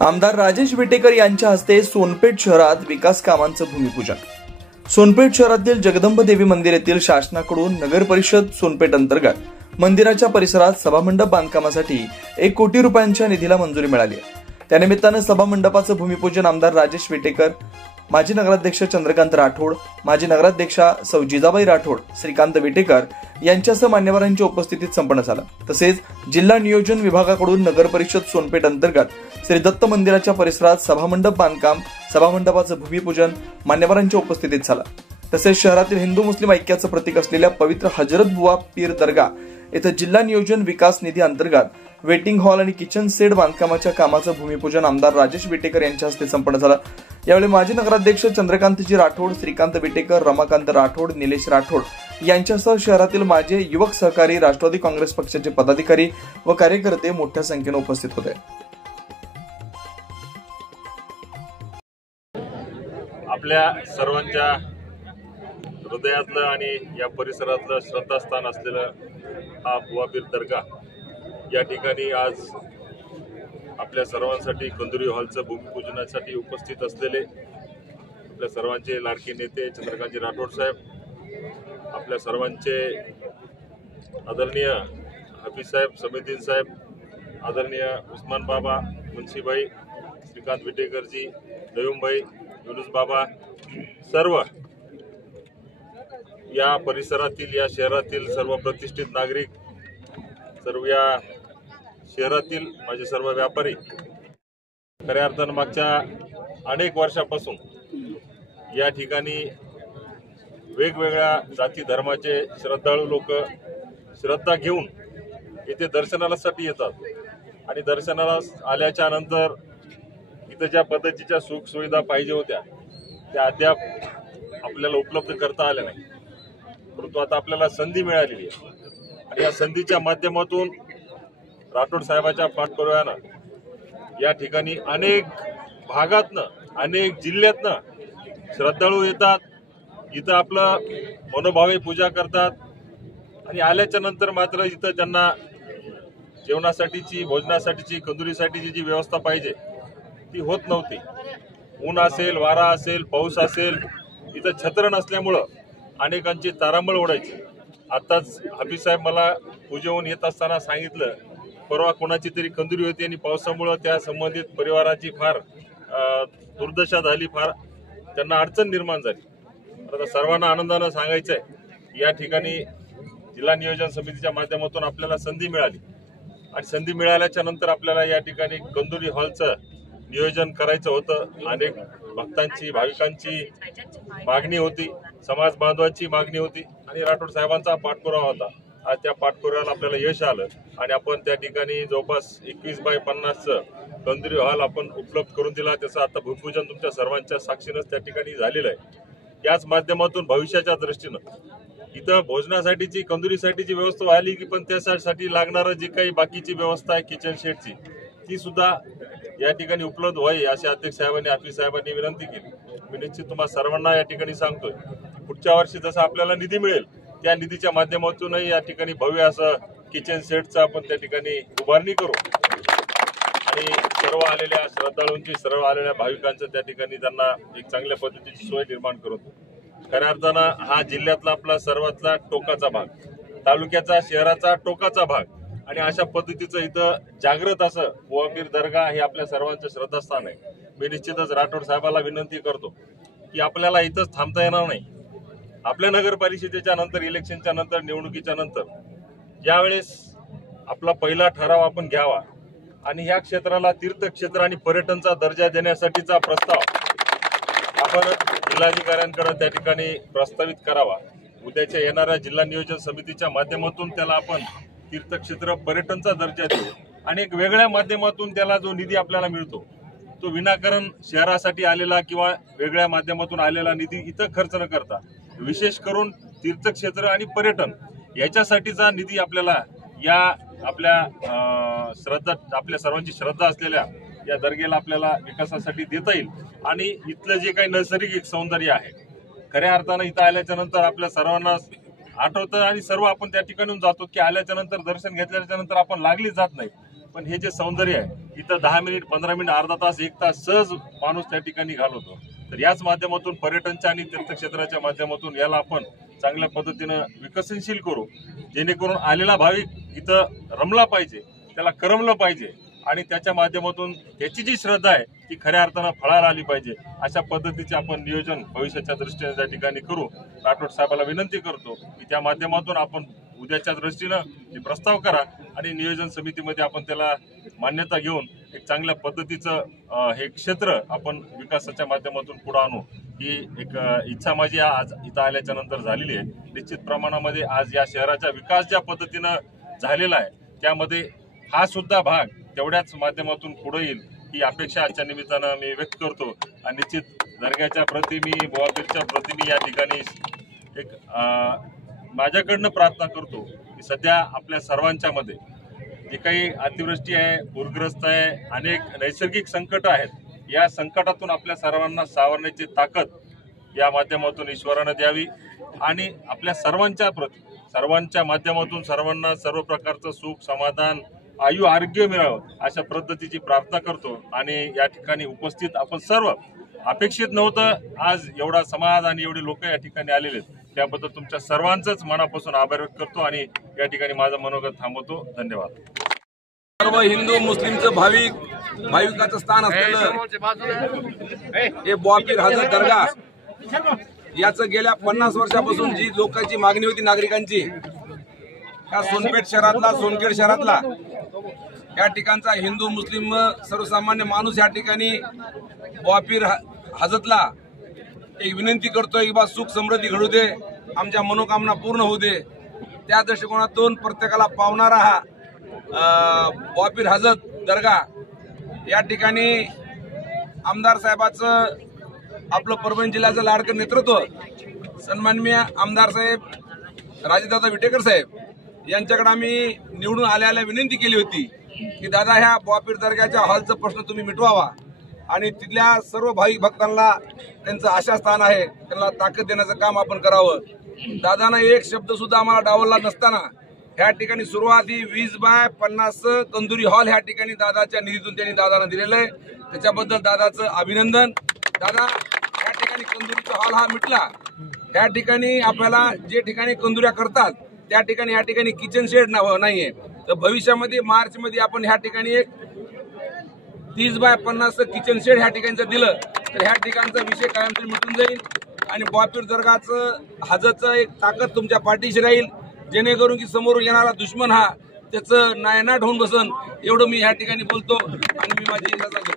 आमदार राजेश विटेकर यांच्या हस्ते सोनपेठ शहरात विकास कामांचं भूमिपूजन। सोनपेठ शहरातील जगदंब देवी मंदिर येथील शासनाकडून नगर परिषद सोनपेठ अंतर्गत मंदिराच्या परिसरात सभामंडप बांधकामासाठी 1 कोटी रुपयांच्या निधीला मंजुरी मिळाली आहे। त्यानिमित्ताने सभामंडपाचं भूमिपूजन आमदार राजेश विटेकर, माजी नगराध्यक्ष चंद्रकांत राठोड, माजी नगराध्यक्षा सौ जिजाबाई राठोड, श्रीकांत विटेकर यांच्यासह मान्यवरांच्या उपस्थितीत संपन्न झालं। तसेच जिल्हा नियोजन विभागाकडून नगर परिषद सोनपेठ अंतर्गत श्री दत्त मंदिराच्या परिसरात सभामंडप बांधकाम, सभामंडपाचं भूमिपूजन मान्यवरांच्या उपस्थितीत झालं। तसेच शहरातील हिंदू मुस्लिम ऐक्याचं प्रतीक असलेल्या पवित्र हजरत बुवा पीर दर्गा येथे जिल्हा नियोजन विकास निधी अंतर्गत वेटिंग हॉल आणि किचन सेट बांधकामाच्या कामाचं भूमिपूजन आमदार राजेश विटेकर यांच्या हस्ते संपन्न झालं। यावेळी माजी नगराध्यक्ष चंद्रकांतजी राठोड, श्रीकांत विटेकर, रमाकांत राठोड, निलेश राठोड यांच्यासह शहरातील माझे युवक सहकारी, राष्ट्रवादी काँग्रेस पक्षाचे पदाधिकारी व कार्यकर्ते मोठ्या संख्येने उपस्थित होते। आपल्या सर्वांच्या हृदयातलं आणि या परिसरातलं श्रद्धास्थान असलेलं हा बुवा पीर दर्गा या ठिकाणी आज आपल्या सर्वांसाठी कंदुरी हॉलचं भूमिपूजनासाठी उपस्थित असलेले आपल्या सर्वांचे लाडके नेते चंद्रकांतजी राठोड साहेब, आपल्या सर्वांचे आदरणीय हाफिज साहेब, समीउद्दीन साहेब, आदरणीय उस्मान बाबा, मुन्शीभाई, श्रीकांत विटेकरजी, नयूमभाई, युनुस बाबा, सर्व या परिसरातील, या शहरातील सर्व प्रतिष्ठित नागरिक, सर्व या शहरातील माझे सर्व व्यापारी, खऱ्या अर्थानं मागच्या अनेक वर्षापासून या ठिकाणी वेगवेगळ्या जाती धर्माचे श्रद्धाळू लोक श्रद्धा घेऊन इथे दर्शनासाठी येतात आणि दर्शनाला आल्याच्या नंतर इथं ज्या पद्धतीच्या सुख सुविधा पाहिजे होत्या त्या अद्याप आपल्याला उपलब्ध करता आल्या नाही। परंतु आता आपल्याला संधी मिळालेली आहे आणि या संधीच्या माध्यमातून राठोड साहेबांच्या पाठपुराव्यानं या ठिकाणी अनेक भागातनं, अनेक जिल्ह्यातनं श्रद्धाळू येतात, इथं आपलं मनोभावे पूजा करतात आणि आल्याच्या नंतर मात्र इथं त्यांना जेवणासाठीची, भोजनासाठीची, कंदुरीसाठीची जी व्यवस्था पाहिजे ती होत नव्हती। ऊन असेल, वारा असेल, पाऊस असेल, इथं छत्र नसल्यामुळं अनेकांची तारांबळ उडायची। आताच हाफिज साहेब मला पूजेहून येत असताना सांगितलं, परवा कोणाची तरी कंदुरी होती आणि पावसामुळे त्या संबंधित परिवाराची फार दुर्दशा झाली, फार त्यांना अडचण निर्माण झाली। आता सर्वांना आनंदानं सांगायचंय, या ठिकाणी जिल्हा नियोजन समितीच्या माध्यमातून आपल्याला संधी मिळाली आणि संधी मिळाल्याच्या नंतर आपल्याला या ठिकाणी कंदुरी हॉलचं नियोजन करायचं होतं। अनेक भक्तांची, भाविकांची मागणी होती, समाज बांधवांची मागणी होती आणि राठोड साहेबांचा पाठपुरावा होता। आज त्या पाठपुराव्याला आपल्याला यश आलं आणि आपण त्या ठिकाणी जवळपास 21x50 कंदुरी हॉल आपण उपलब्ध करून दिला। त्याचं आता भूमिपूजन तुमच्या सर्वांच्या साक्षीनंच त्या ठिकाणी झालेलं आहे। याच माध्यमातून भविष्याच्या दृष्टीनं इथं भोजनासाठीची, कंदुरीसाठीची व्यवस्था व्हायली की, पण त्यासाठी लागणारं जी काही बाकीची व्यवस्था आहे किचन शेडची, ती सुद्धा या ठिकाणी उपलब्ध व्हावी अशी अध्यक्ष साहेबांनी, हाफिज साहेबांनी विनंती केली। मी निश्चित तुम्हा सर्वांना या ठिकाणी सांगतोय, पुढच्या वर्षी जसं आपल्याला निधी मिळेल त्या निधीच्या माध्यमातूनही या ठिकाणी भव्य असं किचन सेटचं आपण त्या ठिकाणी उभारणी करू आणि सर्व आलेल्या श्रद्धाळूंची, सर्व आलेल्या भाविकांचं त्या ठिकाणी त्यांना एक चांगल्या पद्धतीची सोय निर्माण करू। खऱ्या अर्थानं हा जिल्ह्यातला आपला सर्वातला टोकाचा भाग, तालुक्याचा, शहराचा टोकाचा भाग आणि अशा पद्धतीचं इथं जागृत असं बुवा पीर दर्गा हे आपल्या सर्वांचं श्रद्धास्थान आहे। मी निश्चितच राठोड साहेबाला विनंती करतो की आपल्याला इथंच थांबता येणार नाही। आपल्या नगर परिषदेच्या नंतर, इलेक्शनच्या नंतर, निवडणुकीच्या नंतर यावेळेस आपला पहिला ठराव आपण घ्यावा आणि ह्या क्षेत्राला तीर्थक्षेत्र आणि पर्यटनचा दर्जा देण्यासाठीचा प्रस्ताव आपण जिल्हाधिकाऱ्यांकडे त्या ठिकाणी प्रस्तावित करावा। उद्याच्या येणाऱ्या जिल्हा नियोजन समितीच्या माध्यमातून त्याला आपण तीर्थक्षेत्र, पर्यटनचा दर्जा देऊ आणि एक वेगळ्या माध्यमातून त्याला जो निधी आपल्याला मिळतो तो विनाकारण शहरासाठी आलेला किंवा वेगळ्या माध्यमातून आलेला निधी इथं खर्च न करता विशेष करून तीर्थक्षेत्र आणि पर्यटन याच्यासाठीचा निधी आपल्याला या आपल्या आपल्या सर्वांची श्रद्धा असलेल्या या दर्गेला आपल्याला विकासासाठी देता येईल आणि इथलं जे काही नैसर्गिक सौंदर्य आहे, खऱ्या अर्थानं इथं आल्याच्या नंतर आपल्या सर्वांना आठवतं आणि सर्व आपण त्या ठिकाणी जातो की आल्याच्या नंतर, दर्शन घेतल्याच्या नंतर आपण लागली जात नाही, पण हे जे सौंदर्य आहे इथं 10 मिनिट 15 मिनिट अर्धा तास 1 तास सहज माणूस त्या ठिकाणी घालवतो. तर याच माध्यमातून पर्यटनच्या आणि तीर्थक्षेत्राच्या माध्यमातून याला आपण चांगल्या पद्धतीनं विकसनशील करू, जेणेकरून आलेला भाविक इथं रमला पाहिजे, त्याला करमलं पाहिजे आणि त्याच्या माध्यमातून त्याची जी श्रद्धा आहे ती खऱ्या अर्थानं फळाला आली पाहिजे. अशा पद्धतीचे आपण नियोजन भविष्याच्या दृष्टीने त्या ठिकाणी करू. राठोड साहेबाला विनंती करतो की त्या माध्यमातून आपण उद्याच्या दृष्टीनं प्रस्ताव करा आणि नियोजन समितीमध्ये आपण त्याला मान्यता घेऊन एक चांगल्या पद्धतीचं हे क्षेत्र आपण विकासाच्या माध्यमातून पुढे आणू. ही एक इच्छा माझी आज इथं आल्याच्या नंतर झालेली आहे. निश्चित प्रमाणामध्ये आज या शहराचा विकास ज्या पद्धतीनं झालेला आहे त्यामध्ये हा सुद्धा भाग तेवढ्याच माध्यमातून पुढे येईल ही अपेक्षा आजच्या निमित्तानं मी व्यक्त करतो. आणि निश्चित दर्ग्याच्या प्रती मी बोवापीरच्या प्रती मी या ठिकाणी एक माझ्याकडनं प्रार्थना करतो की सध्या आपल्या सर्वांच्या मध्ये जे काही अतिवृष्टी आहे, पूरग्रस्त आहे, अनेक नैसर्गिक संकट आहेत, या संकटातून आपल्या सर्वांना सावरण्याची ताकद या माध्यमातून ईश्वरानं द्यावी आणि आपल्या सर्वांच्या प्रती सर्वांच्या माध्यमातून सर्वांना सर्व प्रकारचं सुख समाधान आयु आरोग्य मिळावं अशा पद्धतीची प्रार्थना करतो. आणि या ठिकाणी उपस्थित आपण सर्व अपेक्षित नव्हतं आज एवढा समाज आणि एवढे लोक या ठिकाणी आलेले आहेत, त्याबद्दल तुमच्या सर्वांचंच मनापासून आभार व्यक्त करतो आणि या ठिकाणी माझं मनोगत थांबवतो. धन्यवाद. सर्व हिंदू मुस्लिमचं भाविकाचं स्थान असलेलं हे बोवापीर हजरत दर्गा याचं गेल्या 50 वर्षापासून जी लोकांची मागणी होती नागरिकांची, या सोनपेठ शहरातला सोनखेड शहरातला या ठिकाणचा हिंदू मुस्लिम सर्वसामान्य माणूस या ठिकाणी बोवापीर हजरतला एक विनंती करतोय की बा सुख समृद्धी घडू दे, आमच्या मनोकामना पूर्ण होऊ दे. त्या दृष्टिकोनातून प्रत्येकाला पावणारा हा बोवापीर हजरत दर्गा या ठिकाणी आमदार साहेबाचं आपलं परभणी जिल्ह्याचं लाडकं नेतृत्व सन्माननीय आमदार साहेब राजेदादा विटेकर साहेब यांच्याकडे आम्ही निवडून आल्याला विनंती केली होती की दादा ह्या बोवापीर दर्ग्याच्या हॉलचा प्रश्न तुम्ही मिटवावा आणि तिथल्या सर्व भाविक भक्तांना त्यांचं आशास्थान आहे त्यांना ताकद देण्याचं काम आपण करावं. दादांना एक शब्द सुद्धा आम्हाला डावलला नसताना ह्या ठिकाणी सुरुवाती 20x50 कंदुरी हॉल ह्या ठिकाणी दादाच्या निधीतून त्यांनी दादांना दिलेलं आहे. त्याच्याबद्दल दादाचं अभिनंदन. दादा ह्या ठिकाणी कंदुरीचा हॉल हा मिटला. ह्या ठिकाणी आपल्याला जे ठिकाणी कंदुऱ्या करतात त्या ठिकाणी ह्या ठिकाणी किचन शेड नाहीये, तर भविष्यामध्ये मार्च मध्ये आपण ह्या ठिकाणी एक 30x50 किचन शेड ह्या ठिकाणचं दिलं तर ह्या ठिकाणचा विषय कायमची मिटून जाईल आणि बोवापीर दर्गाचं हजरचं एक ताकद तुमच्या पाठीशी राहील, जेणेकरून की समोर येणारा दुश्मन हा त्याचं नायनाट होऊन बसन. एवढं मी ह्या ठिकाणी बोलतो आणि मी माझी इजाजत घेतो.